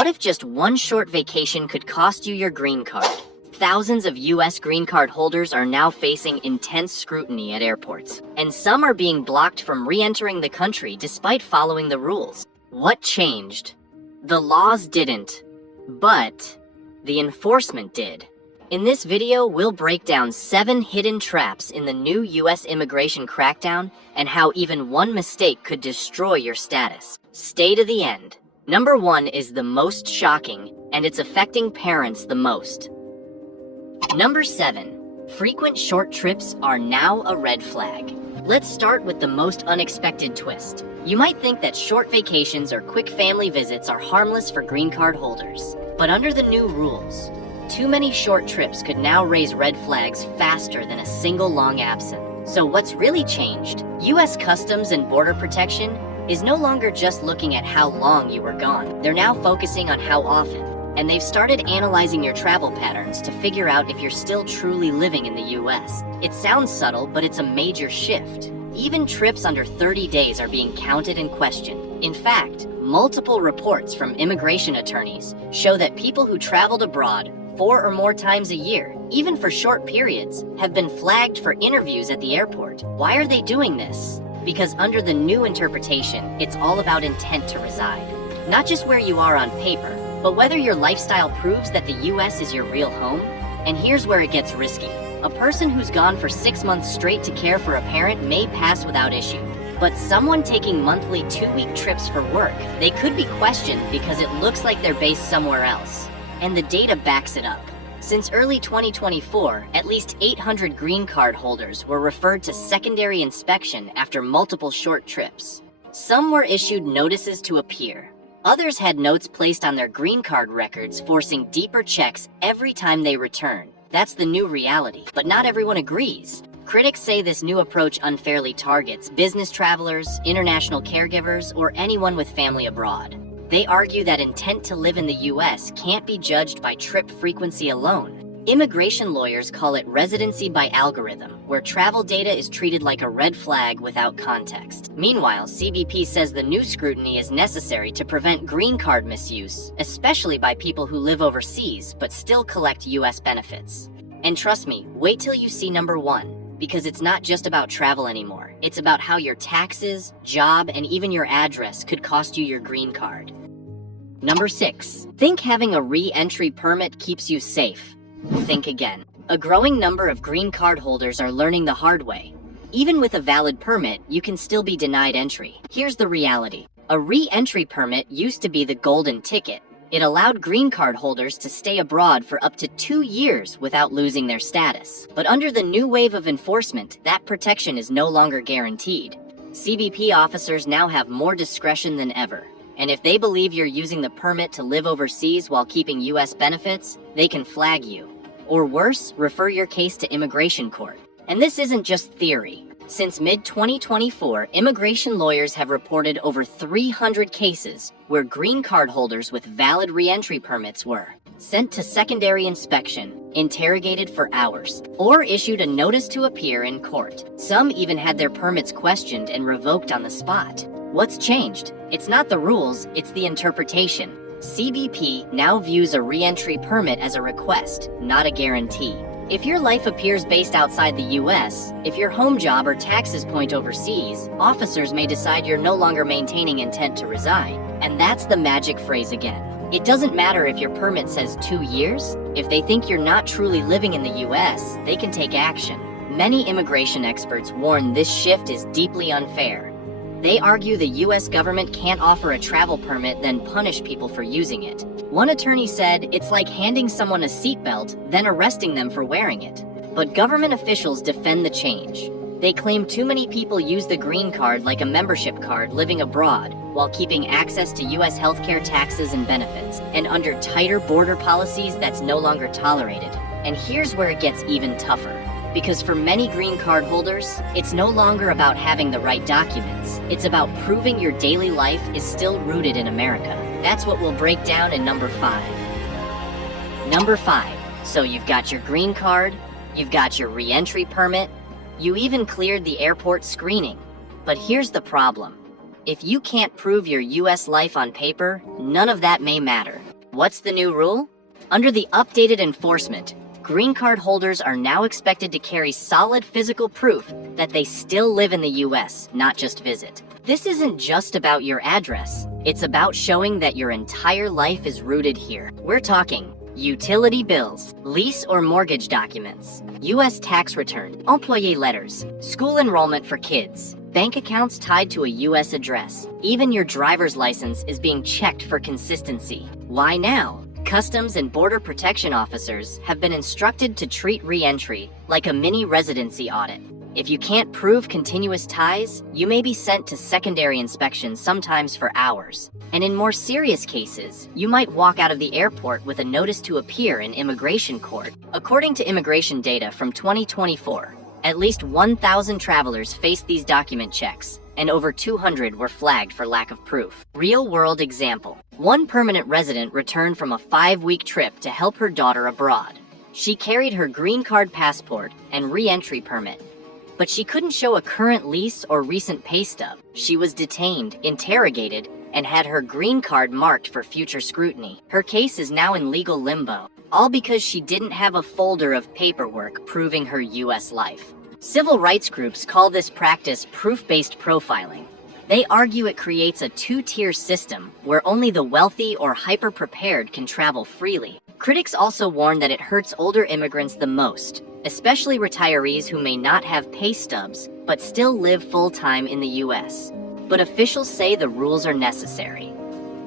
What if just one short vacation could cost you your green card? Thousands of US green card holders are now facing intense scrutiny at airports, and some are being blocked from re-entering the country despite following the rules. What changed? The laws didn't, but the enforcement did. In this video, we'll break down 7 hidden traps in the new US immigration crackdown and how even one mistake could destroy your status. Stay to the end. Number 1 is the most shocking, and it's affecting parents the most. Number 7. Frequent short trips are now a red flag. Let's start with the most unexpected twist. You might think that short vacations or quick family visits are harmless for green card holders. But under the new rules, too many short trips could now raise red flags faster than a single long absence. So what's really changed? US Customs and Border Protection is no longer just looking at how long you were gone. They're now focusing on how often. And they've started analyzing your travel patterns to figure out if you're still truly living in the US. It sounds subtle, but it's a major shift. Even trips under 30 days are being counted and questioned. In fact, multiple reports from immigration attorneys show that people who traveled abroad 4 or more times a year, even for short periods, have been flagged for interviews at the airport. Why are they doing this? Because under the new interpretation, it's all about intent to reside. Not just where you are on paper, but whether your lifestyle proves that the US is your real home. And here's where it gets risky. A person who's gone for 6 months straight to care for a parent may pass without issue. But someone taking monthly 2-week trips for work, they could be questioned because it looks like they're based somewhere else. And the data backs it up. Since early 2024, at least 800 green card holders were referred to secondary inspection after multiple short trips. Some were issued notices to appear. Others had notes placed on their green card records, forcing deeper checks every time they return. That's the new reality, but not everyone agrees. Critics say this new approach unfairly targets business travelers, international caregivers, or anyone with family abroad. They argue that intent to live in the US can't be judged by trip frequency alone. Immigration lawyers call it residency by algorithm, where travel data is treated like a red flag without context. Meanwhile, CBP says the new scrutiny is necessary to prevent green card misuse, especially by people who live overseas but still collect US benefits. And trust me, wait till you see number 1, because it's not just about travel anymore. It's about how your taxes, job, and even your address could cost you your green card. Number 6. Think having a re-entry permit keeps you safe. Think again. A growing number of green card holders are learning the hard way. Even with a valid permit, you can still be denied entry. Here's the reality. A re-entry permit used to be the golden ticket. It allowed green card holders to stay abroad for up to 2 years without losing their status. But under the new wave of enforcement, that protection is no longer guaranteed. CBP officers now have more discretion than ever. And if they believe you're using the permit to live overseas while keeping US benefits, they can flag you. Or worse, refer your case to immigration court. And this isn't just theory. Since mid-2024, immigration lawyers have reported over 300 cases where green card holders with valid re-entry permits were sent to secondary inspection, interrogated for hours, or issued a notice to appear in court. Some even had their permits questioned and revoked on the spot. What's changed? It's not the rules, it's the interpretation. CBP now views a re-entry permit as a request, not a guarantee. If your life appears based outside the US, if your home job or taxes point overseas, officers may decide you're no longer maintaining intent to reside. And that's the magic phrase again. It doesn't matter if your permit says 2 years. If they think you're not truly living in the US, they can take action. Many immigration experts warn this shift is deeply unfair. They argue the US government can't offer a travel permit, then punish people for using it. One attorney said it's like handing someone a seatbelt, then arresting them for wearing it. But government officials defend the change. They claim too many people use the green card like a membership card living abroad, while keeping access to US healthcare, taxes, and benefits. And under tighter border policies, that's no longer tolerated. And here's where it gets even tougher. Because for many green card holders, it's no longer about having the right documents. It's about proving your daily life is still rooted in America. That's what we'll break down in number 5. Number 5. So you've got your green card, you've got your re-entry permit, you even cleared the airport screening. But here's the problem. If you can't prove your US life on paper, none of that may matter. What's the new rule? Under the updated enforcement, green card holders are now expected to carry solid physical proof that they still live in the US, not just visit. This isn't just about your address. It's about showing that your entire life is rooted here. We're talking utility bills, lease or mortgage documents, US tax return, employee letters, school enrollment for kids, bank accounts tied to a US address. Even your driver's license is being checked for consistency. Why now? Customs and Border Protection officers have been instructed to treat re-entry like a mini residency audit. If you can't prove continuous ties, you may be sent to secondary inspection, sometimes for hours. And in more serious cases, you might walk out of the airport with a notice to appear in immigration court. According to immigration data from 2024, at least 1,000 travelers faced these document checks, and over 200 were flagged for lack of proof. Real-world example. One permanent resident returned from a 5-week trip to help her daughter abroad. She carried her green card passport and re-entry permit, but she couldn't show a current lease or recent pay stub. She was detained, interrogated, and had her green card marked for future scrutiny. Her case is now in legal limbo, all because she didn't have a folder of paperwork proving her US life. Civil rights groups call this practice proof-based profiling. They argue it creates a two-tier system where only the wealthy or hyper-prepared can travel freely. Critics also warn that it hurts older immigrants the most, especially retirees who may not have pay stubs but still live full-time in the US. But officials say the rules are necessary.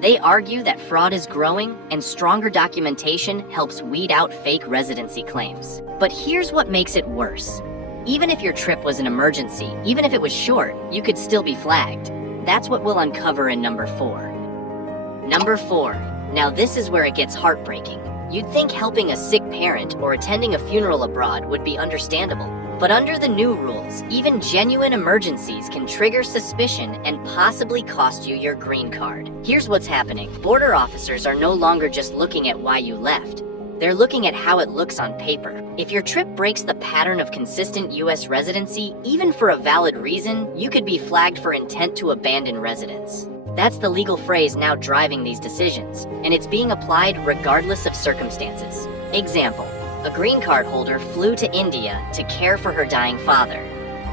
They argue that fraud is growing and stronger documentation helps weed out fake residency claims. But here's what makes it worse. Even if your trip was an emergency, even if it was short, you could still be flagged. That's what we'll uncover in number 4. Number 4. Now this is where it gets heartbreaking. You'd think helping a sick parent or attending a funeral abroad would be understandable. But under the new rules, even genuine emergencies can trigger suspicion and possibly cost you your green card. Here's what's happening. Border officers are no longer just looking at why you left. They're looking at how it looks on paper. If your trip breaks the pattern of consistent US residency, even for a valid reason, you could be flagged for intent to abandon residence. That's the legal phrase now driving these decisions, and it's being applied regardless of circumstances. Example, a green card holder flew to India to care for her dying father.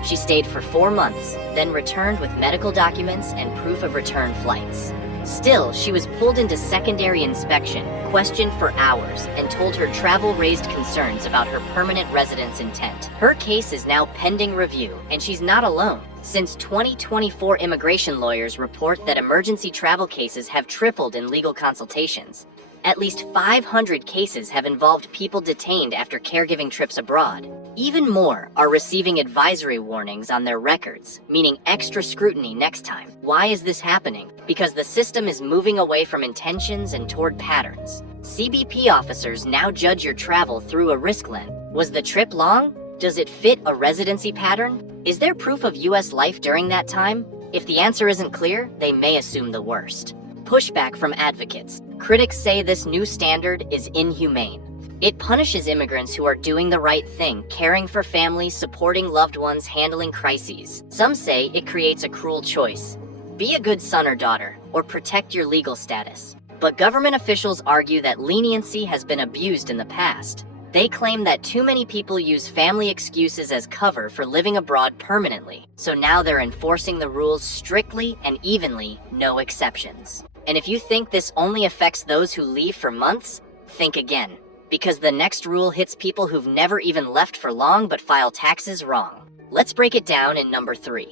She stayed for 4 months, then returned with medical documents and proof of return flights. Still, she was pulled into secondary inspection, questioned for hours, and told her travel raised concerns about her permanent residence intent. Her case is now pending review, and she's not alone. Since 2024, immigration lawyers report that emergency travel cases have tripled in legal consultations. At least 500 cases have involved people detained after caregiving trips abroad. Even more are receiving advisory warnings on their records, meaning extra scrutiny next time. Why is this happening? Because the system is moving away from intentions and toward patterns. CBP officers now judge your travel through a risk lens. Was the trip long? Does it fit a residency pattern? Is there proof of US life during that time? If the answer isn't clear, they may assume the worst. Pushback from advocates. Critics say this new standard is inhumane. It punishes immigrants who are doing the right thing, caring for families, supporting loved ones, handling crises. Some say it creates a cruel choice. Be a good son or daughter, or protect your legal status. But government officials argue that leniency has been abused in the past. They claim that too many people use family excuses as cover for living abroad permanently. So now they're enforcing the rules strictly and evenly, no exceptions. And if you think this only affects those who leave for months, think again. Because the next rule hits people who've never even left for long but file taxes wrong. Let's break it down in number 3.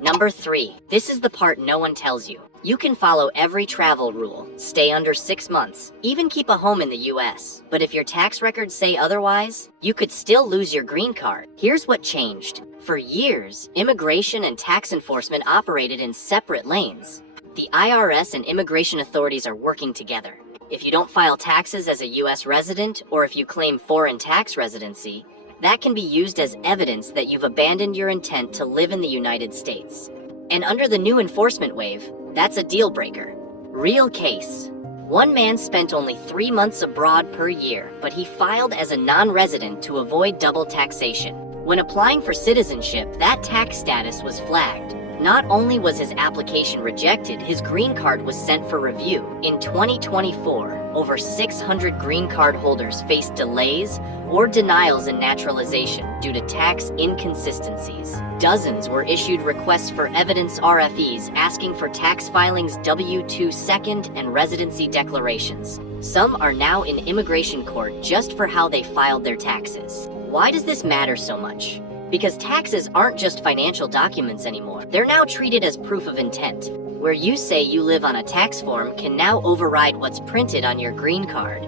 Number 3. This is the part no one tells you. You can follow every travel rule, stay under 6 months, even keep a home in the US. But if your tax records say otherwise, you could still lose your green card. Here's what changed. For years, immigration and tax enforcement operated in separate lanes. The IRS and immigration authorities are working together. If you don't file taxes as a US resident, or if you claim foreign tax residency, that can be used as evidence that you've abandoned your intent to live in the United States. And under the new enforcement wave, that's a deal breaker. Real case. One man spent only 3 months abroad per year, but he filed as a non-resident to avoid double taxation. When applying for citizenship, that tax status was flagged. Not only was his application rejected, his green card was sent for review. In 2024, over 600 green card holders faced delays or denials in naturalization due to tax inconsistencies. Dozens were issued requests for evidence RFEs asking for tax filings, W-2 second, and residency declarations. Some are now in immigration court just for how they filed their taxes. Why does this matter so much? Because taxes aren't just financial documents anymore. They're now treated as proof of intent. Where you say you live on a tax form can now override what's printed on your green card.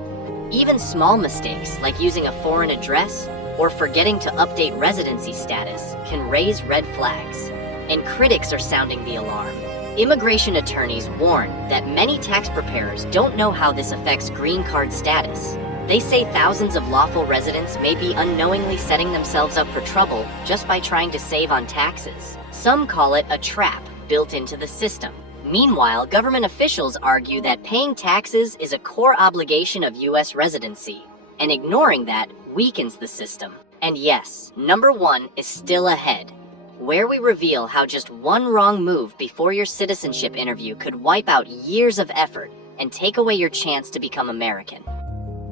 Even small mistakes, like using a foreign address or forgetting to update residency status, can raise red flags. And critics are sounding the alarm. Immigration attorneys warn that many tax preparers don't know how this affects green card status. They say thousands of lawful residents may be unknowingly setting themselves up for trouble just by trying to save on taxes. Some call it a trap built into the system. Meanwhile, government officials argue that paying taxes is a core obligation of U.S. residency, and ignoring that weakens the system. And yes, number 1 is still ahead, where we reveal how just one wrong move before your citizenship interview could wipe out years of effort and take away your chance to become American.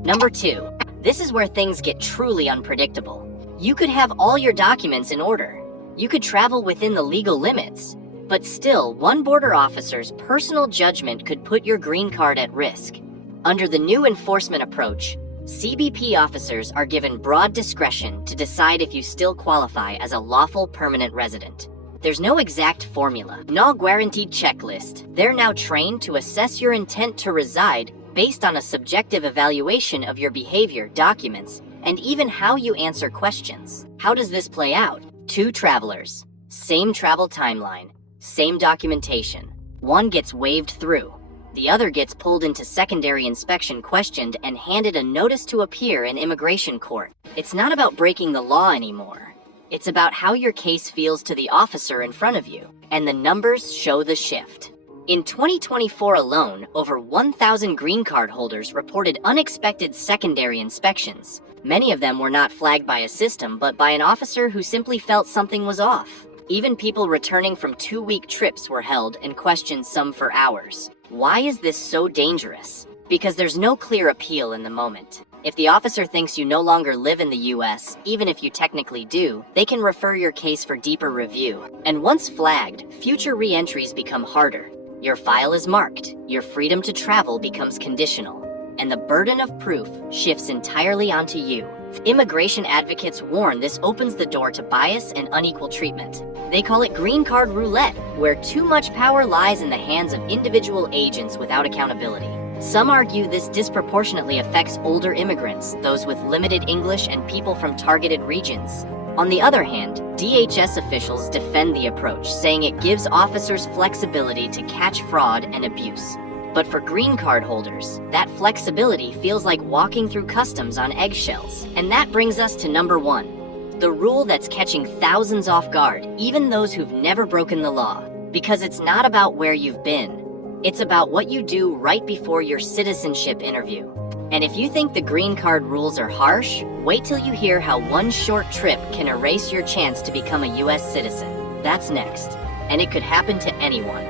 Number 2, this is where things get truly unpredictable. You could have all your documents in order. You could travel within the legal limits, but still, one border officer's personal judgment could put your green card at risk. Under the new enforcement approach, CBP officers are given broad discretion to decide if you still qualify as a lawful permanent resident. There's no exact formula, no guaranteed checklist. They're now trained to assess your intent to reside based on a subjective evaluation of your behavior, documents, and even how you answer questions. How does this play out? 2 travelers, same travel timeline, same documentation. One gets waved through. The other gets pulled into secondary inspection, questioned, and handed a notice to appear in immigration court. It's not about breaking the law anymore. It's about how your case feels to the officer in front of you. And the numbers show the shift. In 2024 alone, over 1,000 green card holders reported unexpected secondary inspections. Many of them were not flagged by a system, but by an officer who simply felt something was off. Even people returning from 2-week trips were held and questioned, some for hours. Why is this so dangerous? Because there's no clear appeal in the moment. If the officer thinks you no longer live in the US, even if you technically do, they can refer your case for deeper review. And once flagged, future re-entries become harder. Your file is marked, your freedom to travel becomes conditional, and the burden of proof shifts entirely onto you. Immigration advocates warn this opens the door to bias and unequal treatment. They call it green card roulette, where too much power lies in the hands of individual agents without accountability. Some argue this disproportionately affects older immigrants, those with limited English, and people from targeted regions. On the other hand, DHS officials defend the approach, saying it gives officers flexibility to catch fraud and abuse. But for green card holders, that flexibility feels like walking through customs on eggshells. And that brings us to number 1, the rule that's catching thousands off guard, even those who've never broken the law. Because it's not about where you've been, it's about what you do right before your citizenship interview. And if you think the green card rules are harsh, wait till you hear how one short trip can erase your chance to become a US citizen. That's next, and it could happen to anyone.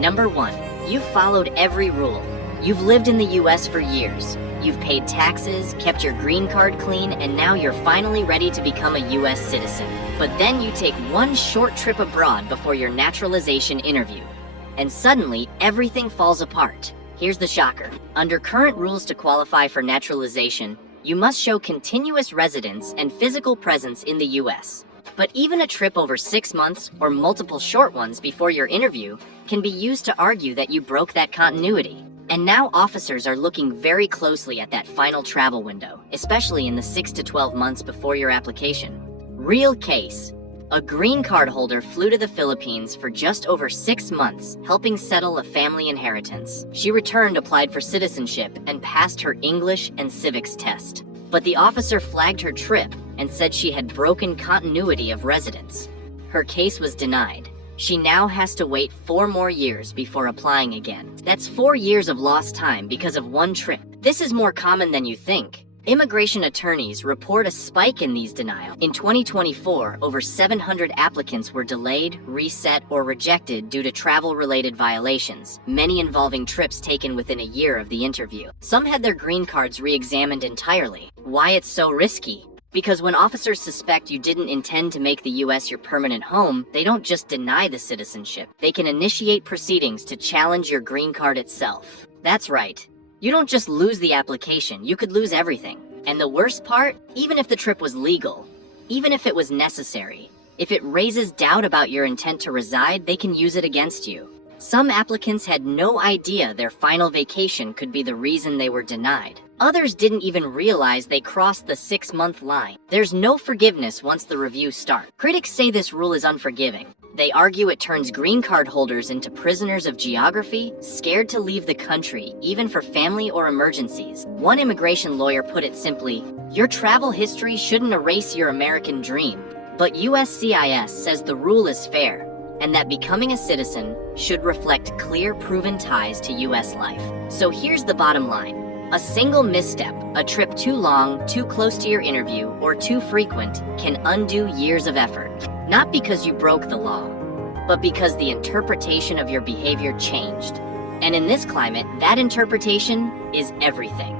Number 1, you've followed every rule. You've lived in the US for years. You've paid taxes, kept your green card clean, and now you're finally ready to become a US citizen. But then you take one short trip abroad before your naturalization interview, and suddenly everything falls apart. Here's the shocker. Under current rules, to qualify for naturalization, you must show continuous residence and physical presence in the US. But even a trip over 6 months or multiple short ones before your interview can be used to argue that you broke that continuity. And now officers are looking very closely at that final travel window, especially in the 6 to 12 months before your application. Real case. A green card holder flew to the Philippines for just over 6 months, helping settle a family inheritance. She returned, applied for citizenship, and passed her English and civics test. But the officer flagged her trip and said she had broken continuity of residence. Her case was denied. She now has to wait 4 more years before applying again. That's 4 years of lost time because of one trip. This is more common than you think. Immigration attorneys report a spike in these denials. In 2024, over 700 applicants were delayed, reset, or rejected due to travel-related violations, many involving trips taken within a year of the interview. Some had their green cards re-examined entirely. Why it's so risky? Because when officers suspect you didn't intend to make the U.S. your permanent home, they don't just deny the citizenship. They can initiate proceedings to challenge your green card itself. That's right. You don't just lose the application, you could lose everything. And the worst part, even if the trip was legal, even if it was necessary, if it raises doubt about your intent to reside, they can use it against you. Some applicants had no idea their final vacation could be the reason they were denied. Others didn't even realize they crossed the 6-month line. There's no forgiveness once the review starts. Critics say this rule is unforgiving. They argue it turns green card holders into prisoners of geography, scared to leave the country, even for family or emergencies. One immigration lawyer put it simply, "Your travel history shouldn't erase your American dream." But USCIS says the rule is fair, and that becoming a citizen should reflect clear, proven ties to U.S. life. So here's the bottom line. A single misstep, a trip too long, too close to your interview, or too frequent can undo years of effort. Not because you broke the law, but because the interpretation of your behavior changed. And in this climate, that interpretation is everything.